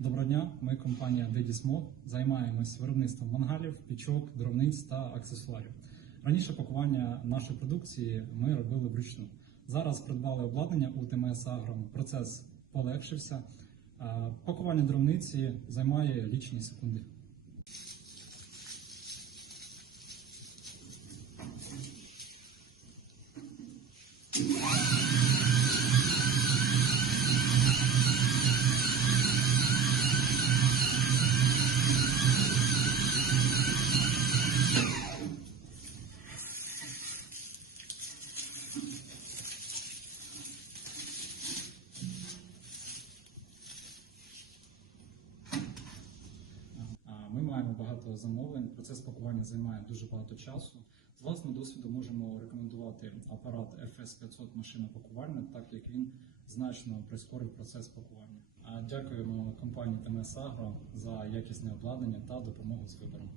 Доброго дня, ми компанія Dedismo займаємось виробництвом мангалів, пічок, дровниць та аксесуарів. Раніше пакування нашої продукції ми робили вручну. Зараз придбали обладнання у ТМС Агро. Процес полегшився. Е, Пакування дровниці займає лічені секунди. А, багато замовлень. Процес пакування займає дуже багато часу. З власного досвіду можемо рекомендувати апарат FS500 машина пакувальна, так як він значно прискорив процес пакування. Дякуємо компанії ТМС Агро за якісне обладнання та допомогу з вибором.